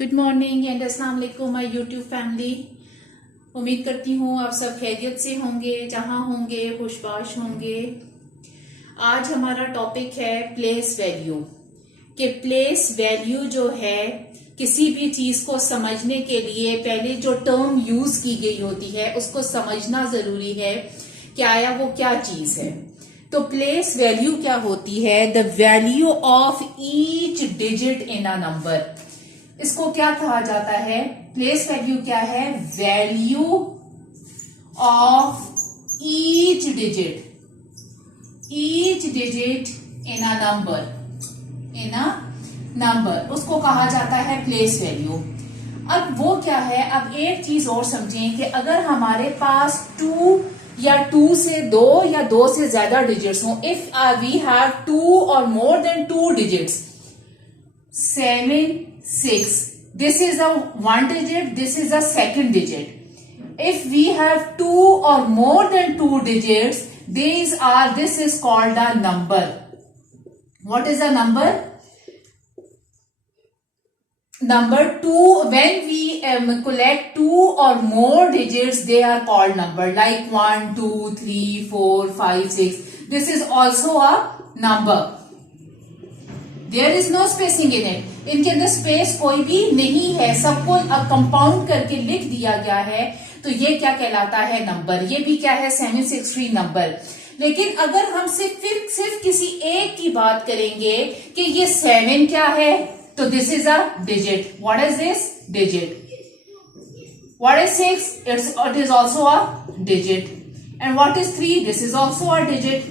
Good morning and अस्सलाम वालेकुम my YouTube family. उम्मीद करती हूँ आप सब खैरियत से होंगे, जहाँ होंगे खुशबाश होंगे। आज हमारा टॉपिक है प्लेस वैल्यू। कि प्लेस वैल्यू जो है किसी भी चीज को समझने के लिए पहले जो टर्म यूज की गई होती है उसको समझना जरूरी है कि आया वो क्या चीज है। तो प्लेस वैल्यू क्या होती है? The value of each digit in a number. इसको क्या कहा जाता है? प्लेस वैल्यू क्या है? Value of each digit in a number उसको कहा जाता है प्लेस वैल्यू। अब वो क्या है? अब एक चीज और समझें कि अगर हमारे पास 2 या 2 से 2 या 2 से ज्यादा डिजिट्स हो, इफ वी हैव 2 और more than 2 digits, 7, 6, this is a one digit, this is a second digit. If we have 2 or more than 2 digits, this is called a number. What is a number? Number 2, when we collect 2 or more digits, they are called number, like 1, 2, 3, 4, 5, 6. This is also a number. There is no spacing in it. इनके अंदर space कोई भी नहीं है, सबको compound करके लिख दिया गया है। तो ये क्या कहलाता है? नंबर। ये भी क्या है? Semi 63 number. लेकिन अगर हम सिर्फ किसी एक की बात करेंगे कि ये 7 क्या है, तो this is a digit. What is this? Digit. What is 6? It is also a digit. And what is 3? This is also a digit.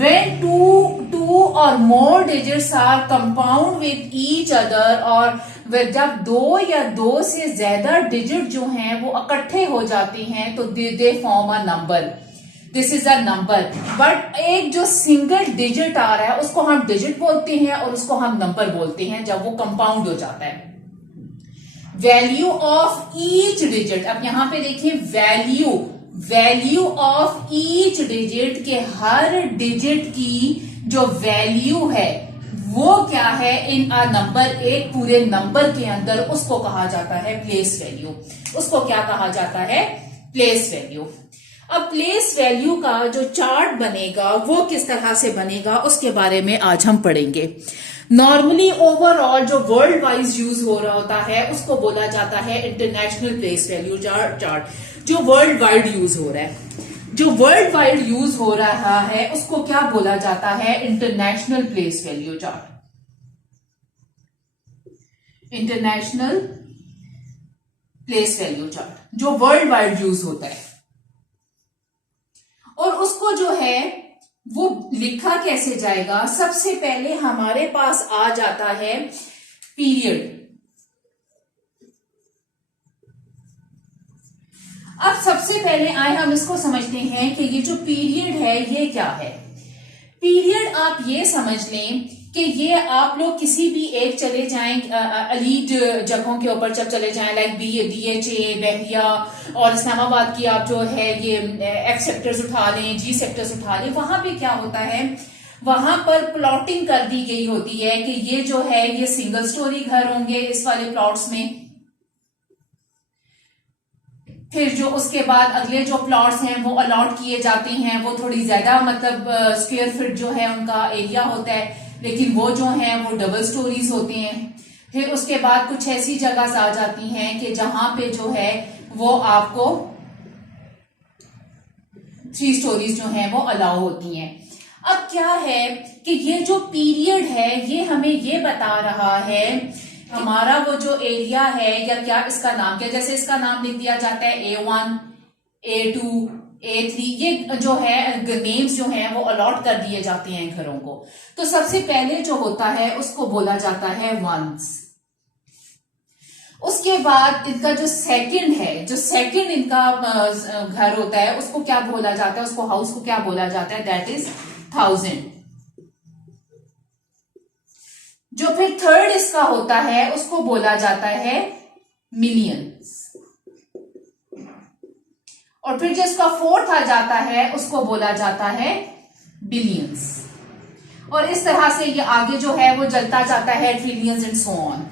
When two or more digits are compound with each other, और जब 2 या 2 से ज्यादा digit जो हैं वो इकट्ठे हो जाते हैं तो they form a number. This is a number. But एक जो सिंगल डिजिट आ रहा है उसको हम डिजिट बोलते हैं और उसको हम नंबर बोलते हैं जब वो कंपाउंड हो जाता है। Value of each digit. अब यहां पे देखिए वैल्यू ऑफ ईच डिजिट, के हर डिजिट की जो वैल्यू है वो क्या है इन अ नंबर, एक पूरे नंबर के अंदर, उसको कहा जाता है प्लेस वैल्यू। उसको क्या कहा जाता है? Place value. अब प्लेस वैल्यू का जो चार्ट बनेगा वो किस तरह से बनेगा उसके बारे में आज हम पढ़ेंगे। नॉर्मली ओवरऑल जो वर्ल्ड वाइज यूज हो रहा होता है उसको बोला जाता है इंटरनेशनल प्लेस वैल्यू चार्ट, जो वर्ल्ड वाइड यूज हो रहा है। जो वर्ल्ड वाइड यूज हो रहा है उसको क्या बोला जाता है? International place value chart. International place value chart जो वर्ल्ड वाइड यूज होता है। और उसको जो है वो लिखा कैसे जाएगा? सबसे पहले हमारे पास आ जाता है पीरियड। अब सबसे पहले आए हम इसको समझते हैं कि ये जो पीरियड है ये क्या है। पीरियड आप ये समझ लें कि ये आप लोग किसी भी एक चले जाएं एलीट जगहों के ऊपर जब चले जाएं, लाइक BHA, बहरिया और इस्लामाबाद की आप जो है ये X सेक्टर्स उठा लें, G सेक्टर्स उठा लें, वहां पे क्या होता है? वहां पर प्लॉटिंग कर दी गई होती है कि ये जो है ये सिंगल स्टोरी घर होंगे इस वाले प्लॉट्स में। फिर जो उसके बाद अगले जो प्लॉट्स हैं वो अलॉट किए जाते हैं, वो थोड़ी ज्यादा मतलब स्क्वायर फीट जो है उनका एरिया होता है, लेकिन वो जो है वो डबल स्टोरीज होते हैं। फिर उसके बाद कुछ ऐसी जगह आ जाती हैं कि जहां पे जो है वो आपको 3 स्टोरीज जो है वो अलाउ होती हैं। अब क्या है कि ये जो पीरियड है ये हमें ये बता रहा है हमारा वो जो एरिया है, या क्या इसका नाम क्या, जैसे इसका नाम लिख दिया जाता है A1, A2, A3, ये जो है नेम्स जो हैं वो अलॉट कर दिए जाते हैं घरों को। तो सबसे पहले जो होता है उसको बोला जाता है वंस। उसके बाद इनका जो सेकंड है, जो सेकंड इनका घर होता है उसको क्या बोला जाता है? उसको हाउस को क्या बोला जाता है? That is 1000। जो फिर थर्ड इसका होता है उसको बोला जाता है मिलियंस। और फिर जो इसका फोर्थ आ जाता है उसको बोला जाता है बिलियंस। और इस तरह से ये आगे जो है वो चलता जाता है ट्रिलियंस एंड सो ऑन।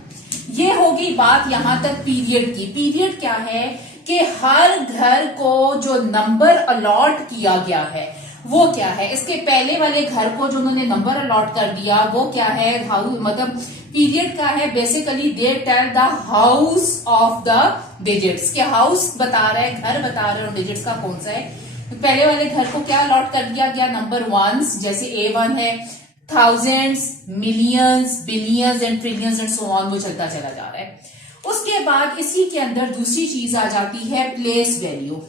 ये होगी बात यहां तक पीरियड की। पीरियड क्या है कि हर घर को जो नंबर अलॉट किया गया है वो क्या है। इसके पहले वाले घर को जो उन्होंने नंबर अलॉट कर दिया वो क्या है, हाउस, मतलब पीरियड का है basically they tell the house of the digits, के हाउस बता रहा है, घर बता रहे हैं और डिजिट्स का कौन सा है। तो पहले वाले घर को क्या अलॉट कर दिया गया, नंबर वंस, जैसे A1 है, thousands, millions, billions and trillions and so on, वो चलता चला जा रहा है। उसके बाद इसी के अंदर दूसरी चीज आ जाती है प्लेस वैल्यू।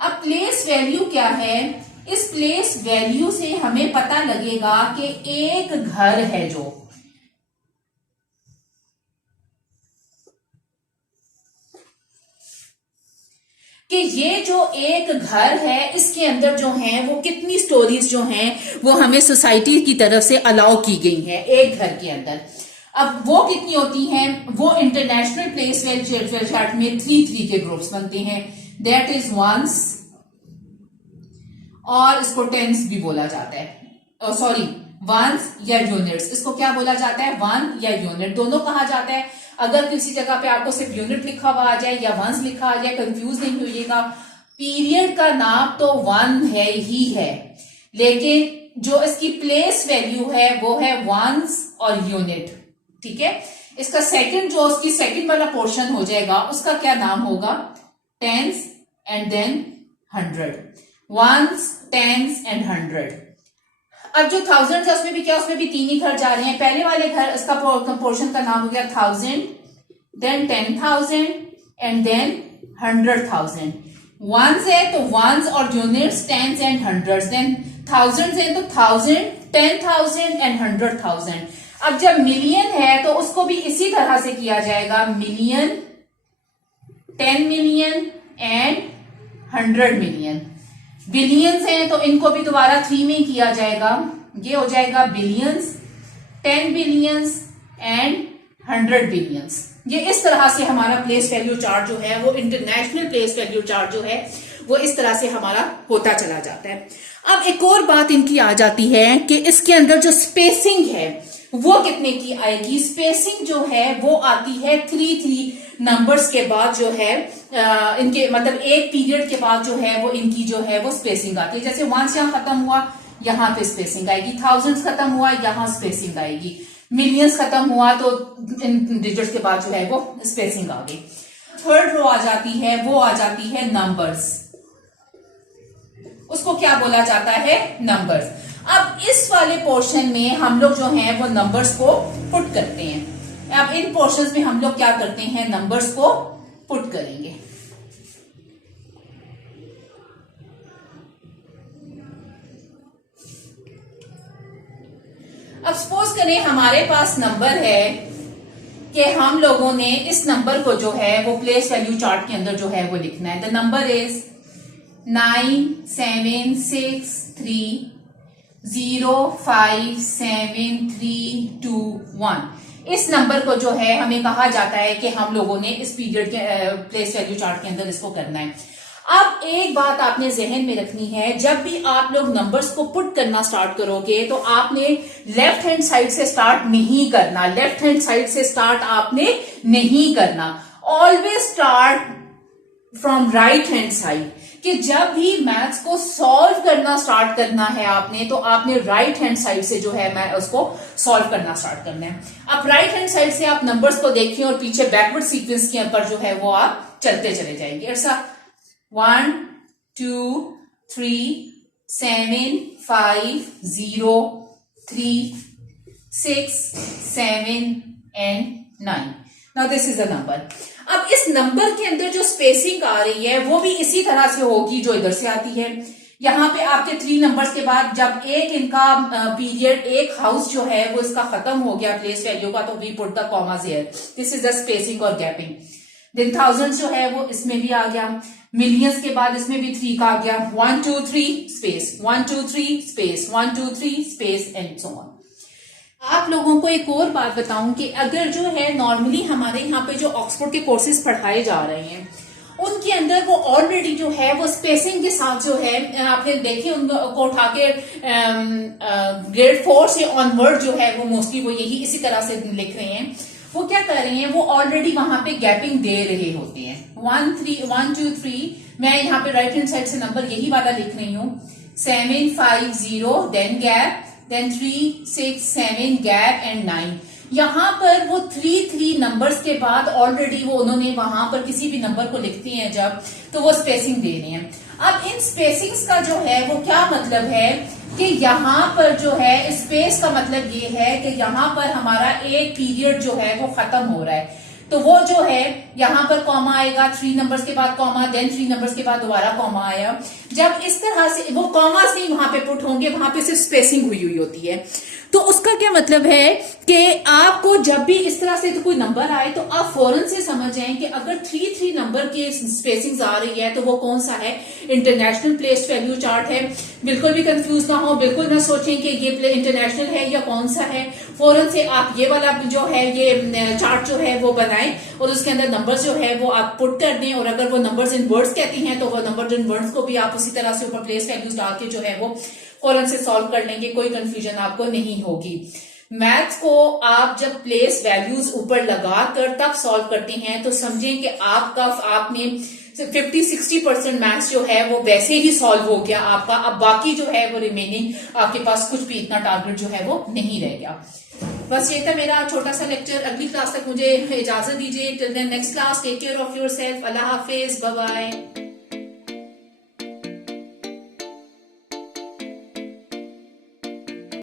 अब प्लेस वैल्यू क्या है, इस प्लेस वैल्यू से हमें पता लगेगा कि एक घर है जो, कि ये जो एक घर है इसके अंदर जो है वो कितनी स्टोरीज जो हैं वो हमें सोसाइटी की तरफ से अलाउ की गई हैं एक घर के अंदर। अब वो कितनी होती हैं, वो इंटरनेशनल प्लेस वैल्यू चार्ट में 3 के ग्रुप्स बनते हैं, दैट इज वंस, और इसको टेंस भी बोला जाता है, सॉरी वंस या यूनिट्स, इसको क्या बोला जाता है, वन या यूनिट दोनों कहा जाता है। अगर किसी जगह पे आपको सिर्फ यूनिट लिखा हुआ आ जाए या वंस लिखा आ जाए, कंफ्यूज नहीं होइएगा, पीरियड का नाम तो वन है ही है, लेकिन जो इसकी प्लेस वैल्यू है वो है वंस और यूनिट, ठीक है। इसका सेकंड जो उसकी सेकंड वाला पोर्शन हो जाएगा उसका क्या नाम होगा, tens and then hundred, ones, tens and hundred. अब जो थाउजेंड है उसमें भी क्या, उसमें भी 3 ही घर जा रहे हैं। पहले वाले घर इसका पोर्शन का नाम हो गया 1000, देन 10,000 एंड देन 100,000। वंस है तो वंस और units, tens and hundreds, then thousand है तो 1000, 10,000 एंड 100,000। अब जब मिलियन है तो उसको भी इसी तरह से किया जाएगा, million, 10 million and 100 million. Billions हैं तो इनको भी दोबारा 3 में किया जाएगा, ये हो जाएगा बिलियंस, 10 बिलियंस एंड 100 बिलियंस। ये इस तरह से हमारा प्लेस वैल्यू चार्ट जो है वो इंटरनेशनल प्लेस वैल्यू चार्ट जो है वो इस तरह से हमारा होता चला जाता है। अब एक और बात इनकी आ जाती है कि इसके अंदर जो स्पेसिंग है वो कितने की आएगी। स्पेसिंग जो है वो आती है 3 नंबर्स के बाद जो है इनके मतलब एक पीरियड के बाद जो है वो इनकी जो है वो स्पेसिंग आती है। जैसे वंस यहां खत्म हुआ यहां पे स्पेसिंग आएगी, थाउजेंड्स खत्म हुआ यहां स्पेसिंग आएगी, मिलियंस खत्म हुआ तो इन डिजिट्स के बाद जो है वो स्पेसिंग आ गई। थर्ड रो आ जाती है, वो आ जाती है नंबर्स, उसको क्या बोला जाता है, नंबर्स। अब इस वाले पोर्शन में हम लोग जो हैं वो नंबर्स को पुट करते हैं। अब इन पोर्शंस में हम लोग क्या करते हैं, नंबर्स को पुट करेंगे। अब सपोज करें हमारे पास नंबर है कि हम लोगों ने इस नंबर को जो है वो प्लेस वैल्यू चार्ट के अंदर जो है वो लिखना है। द नंबर इज 976305732 इस नंबर को जो है हमें कहा जाता है कि हम लोगों ने इस पीरियड के प्लेस वैल्यू चार्ट के अंदर इसको करना है। अब एक बात आपने जहन में रखनी है, जब भी आप लोग नंबर्स को पुट करना स्टार्ट करोगे तो आपने लेफ्ट हैंड साइड से स्टार्ट नहीं करना, लेफ्ट हैंड साइड से स्टार्ट आपने नहीं करना, always start from right hand side. कि जब भी मैथ्स को सॉल्व करना स्टार्ट करना है आपने तो आपने राइट हैंड साइड से जो है मैं उसको सॉल्व करना स्टार्ट करना है। अब राइट हैंड साइड से आप नंबर्स को देखिए और पीछे बैकवर्ड सीक्वेंस के ऊपर जो है वो आप चलते चले जाएंगे। ऐसा 1 2 3 7 5 0 3 6 7 and 9। Now this is a number. अब इस नंबर के अंदर जो स्पेसिंग आ रही है वो भी इसी तरह से होगी जो इधर से आती है। यहाँ पे आपके 3 नंबर्स के बाद जब एक इनका पीरियड, एक हाउस जो है वो इसका खत्म हो गया प्लेस वैल्यू का, तो we put the commas here, this is the spacing और गैपिंग। देन थाउजेंड्स जो है वो इसमें भी आ गया, मिलियंस के बाद इसमें भी 3 का आ गया, 1 2 3 space, 1 2 3 space, 1 2 3 space and so on. आप लोगों को एक और बात बताऊं कि अगर जो है नॉर्मली हमारे यहाँ पे जो ऑक्सफोर्ड के कोर्सेज पढ़ाए जा रहे हैं उनके अंदर वो ऑलरेडी जो है वो स्पेसिंग के साथ जो है आपने देखे उनको उठा के ग्रेड 4 से ऑनवर्ड जो है वो मोस्टली वो यही इसी तरह से लिख रहे हैं। वो क्या कर रहे हैं, वो ऑलरेडी वहां पे गैपिंग दे रहे होते हैं। 1 2 3 मैं यहाँ पे राइट हैंड साइड से नंबर यही वाला लिख रही हूँ। 7 5 0 then gap, then 3 6 7 gap and 9। यहाँ पर वो 3 नंबर्स के बाद ऑलरेडी वो उन्होंने वहां पर किसी भी नंबर को लिखते हैं जब, तो वो स्पेसिंग दे रहे हैं। अब इन स्पेसिंग्स का जो है वो क्या मतलब है कि यहाँ पर जो है स्पेस का मतलब ये है कि यहाँ पर हमारा एक पीरियड जो है वो खत्म हो रहा है, तो वो जो है यहाँ पर कॉमा आएगा, 3 नंबर्स के बाद कॉमा, देन 3 नंबर्स के बाद दोबारा कॉमा आया। जब इस तरह से वो कॉमास नहीं वहां पे पुट होंगे, वहां पे सिर्फ स्पेसिंग हुई होती है। तो उसका क्या मतलब है कि आपको जब भी इस तरह से तो कोई नंबर आए तो आप फौरन से समझ जाएं कि अगर 3 नंबर की स्पेसिंग आ रही है तो वो कौन सा है, इंटरनेशनल प्लेस्ड वैल्यू चार्ट है। बिल्कुल भी कंफ्यूज ना हो, बिल्कुल ना सोचें कि ये इंटरनेशनल है या कौन सा है। फौरन से आप ये वाला जो है ये चार्ट जो है वो बनाएं और उसके अंदर नंबर्स जो है वो आप पुट कर दें, और अगर वो नंबर्स इन वर्ड्स कहती हैं तो वो नंबर्स इन वर्ड्स को भी आप उसी तरह से ऊपर प्लेस वैल्यूज डाल के जो है वो फौरन से सॉल्व कर लेंगे, कोई कंफ्यूजन आपको नहीं होगी। मैथ्स को आप जब प्लेस वैल्यूज ऊपर लगाकर तब सॉल्व करते हैं तो समझें कि आपने 50-60% मैथ्स जो है वो वैसे ही सॉल्व हो गया आपका। अब बाकी जो है वो रिमेनिंग आपके पास कुछ भी इतना टारगेट जो है वो नहीं रह गया। बस ये था मेरा छोटा सा लेक्चर। अगली क्लास तक मुझे इजाजत दीजिए। Till then next class, take care of yourself. अल्लाह हाफिज, बाय बाय।